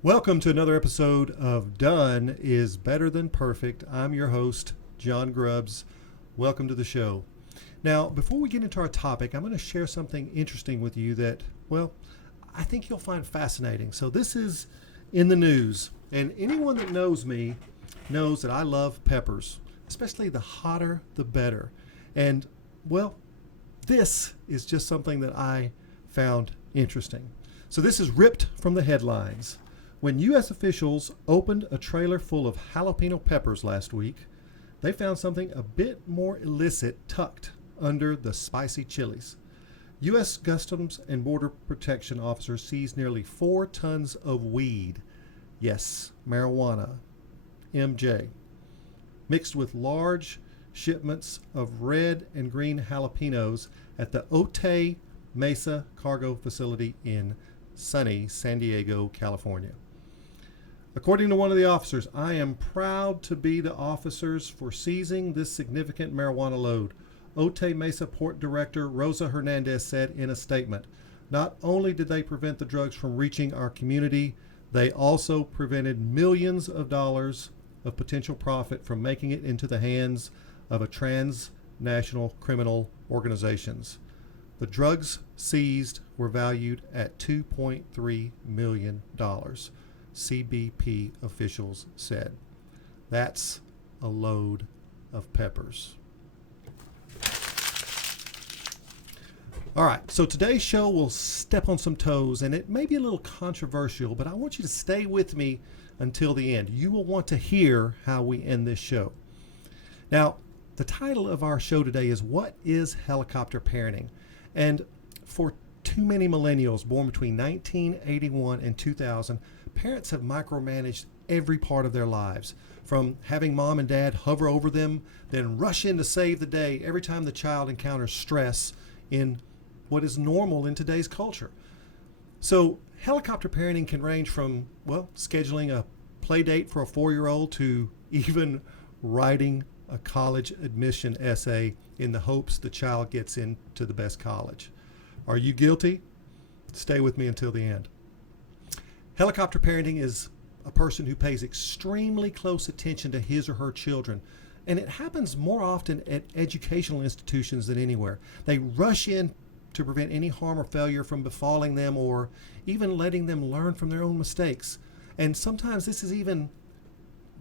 Welcome to another episode of Done is Better Than Perfect. I'm your host, John Grubbs. Welcome to the show. Now, before we get into our topic, I'm going to share something interesting with you that, well, I think you'll find fascinating. So this is in the news, and anyone that knows me knows that I love peppers, especially the hotter, the better. And, well, this is just something that I found interesting. So this is ripped from the headlines. When U.S. officials opened a trailer full of jalapeno peppers last week, they found something a bit more illicit tucked under the spicy chilies. U.S. Customs and Border Protection officers seized nearly 4 tons of weed, yes, marijuana, MJ, mixed with large shipments of red and green jalapenos at the Otay Mesa cargo facility in sunny San Diego, California. According to one of the officers, I am proud to be the officers for seizing this significant marijuana load, Otay Mesa Port Director Rosa Hernandez said in a statement. Not only did they prevent the drugs from reaching our community, they also prevented millions of dollars of potential profit from making it into the hands of a transnational criminal organizations. The drugs seized were valued at $2.3 million. CBP officials said. That's a load of peppers. All right, so today's show will step on some toes, and it may be a little controversial, but I want you to stay with me until the end. You will want to hear how we end this show. Now, the title of our show today is What is Helicopter Parenting? And for too many millennials born between 1981 and 2000, parents have micromanaged every part of their lives, from having mom and dad hover over them, then rush in to save the day every time the child encounters stress in what is normal in today's culture. So helicopter parenting can range from, well, scheduling a play date for a 4-year-old to even writing a college admission essay in the hopes the child gets into the best college. Are you guilty? Stay with me until the end. Helicopter parenting is a person who pays extremely close attention to his or her children, and it happens more often at educational institutions than anywhere. They rush in to prevent any harm or failure from befalling them, or even letting them learn from their own mistakes. And sometimes this is even,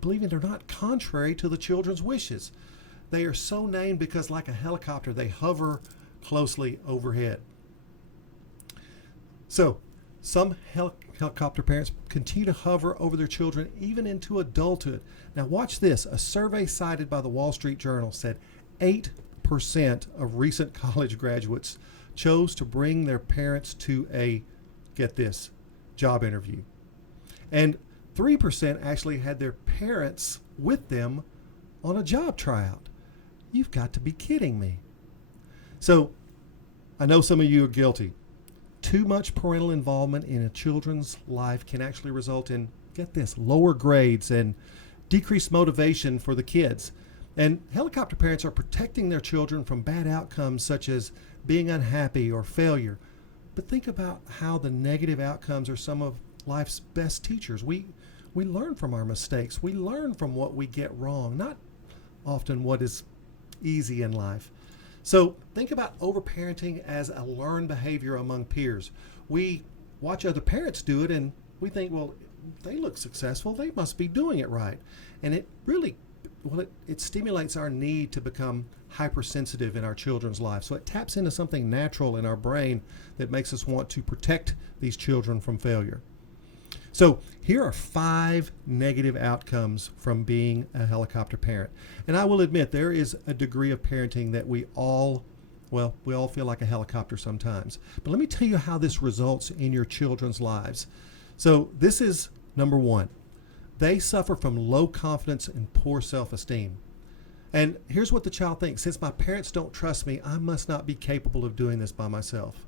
believe it or not, contrary to the children's wishes. They are so named because, like a helicopter, they hover closely overhead. So, some helicopter parents continue to hover over their children even into adulthood. Now watch this. A survey cited by the Wall Street Journal said 8% of recent college graduates chose to bring their parents to a, get this, job interview. And 3% actually had their parents with them on a job tryout. You've got to be kidding me. So I know some of you are guilty. Too much parental involvement in a children's life can actually result in, get this, lower grades and decreased motivation for the kids. And helicopter parents are protecting their children from bad outcomes such as being unhappy or failure. But think about how the negative outcomes are some of life's best teachers. We learn from our mistakes. We learn from what we get wrong, not often what is easy in life. So think about overparenting as a learned behavior among peers. We watch other parents do it and we think, well, they look successful. They must be doing it right. And it really, it stimulates our need to become hypersensitive in our children's lives. So it taps into something natural in our brain that makes us want to protect these children from failure. So here are 5 negative outcomes from being a helicopter parent. And I will admit there is a degree of parenting that we all feel like a helicopter sometimes. But let me tell you how this results in your children's lives. So this is number 1. They suffer from low confidence and poor self-esteem. And here's what the child thinks. Since my parents don't trust me, I must not be capable of doing this by myself.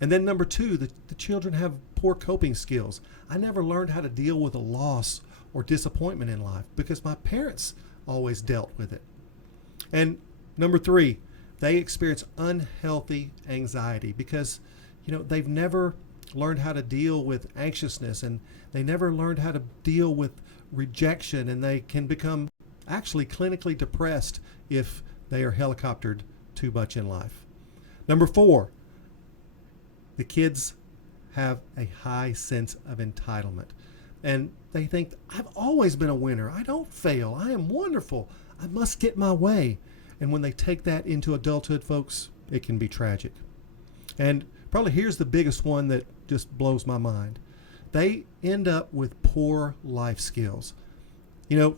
And then number 2, the children have poor coping skills. I never learned how to deal with a loss or disappointment in life because my parents always dealt with it. And number 3, they experience unhealthy anxiety because, they've never learned how to deal with anxiousness, and they never learned how to deal with rejection, and they can become actually clinically depressed if they are helicoptered too much in life. Number 4, the kids have a high sense of entitlement. And they think, I've always been a winner. I don't fail. I am wonderful. I must get my way. And when they take that into adulthood, folks, it can be tragic. And probably here's the biggest one that just blows my mind. They end up with poor life skills. You know,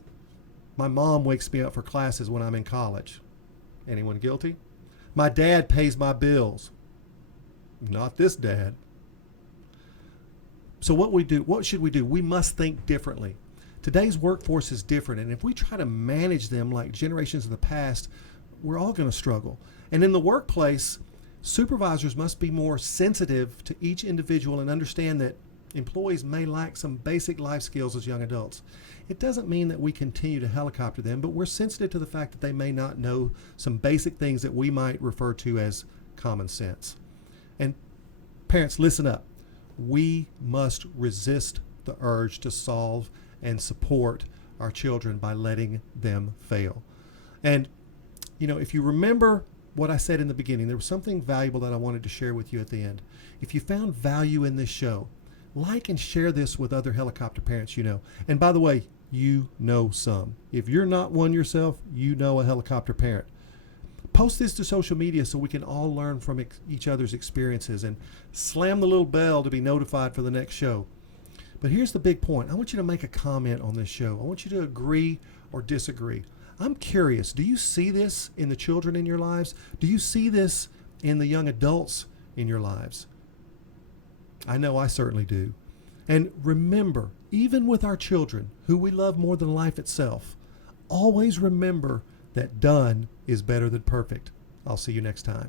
my mom wakes me up for classes when I'm in college. Anyone guilty? My dad pays my bills. Not this dad. So what should we do? We must think differently. Today's workforce is different, and if we try to manage them like generations of the past, we're all going to struggle. And in the workplace, supervisors must be more sensitive to each individual and understand that employees may lack some basic life skills as young adults. It doesn't mean that we continue to helicopter them, but we're sensitive to the fact that they may not know some basic things that we might refer to as common sense. And parents, listen up. We must resist the urge to solve and support our children by letting them fail. And, you know, if you remember what I said in the beginning, there was something valuable that I wanted to share with you at the end. If you found value in this show, like and share this with other helicopter parents you know. And by the way, you know some. If you're not one yourself, you know a helicopter parent. Post this to social media so we can all learn from each other's experiences, and slam the little bell to be notified for the next show. But here's the big point. I want you to make a comment on this show. I want you to agree or disagree. I'm curious, do you see this in the children in your lives? Do you see this in the young adults in your lives? I know I certainly do. And remember, even with our children, who we love more than life itself, always remember that done is better than perfect. I'll see you next time.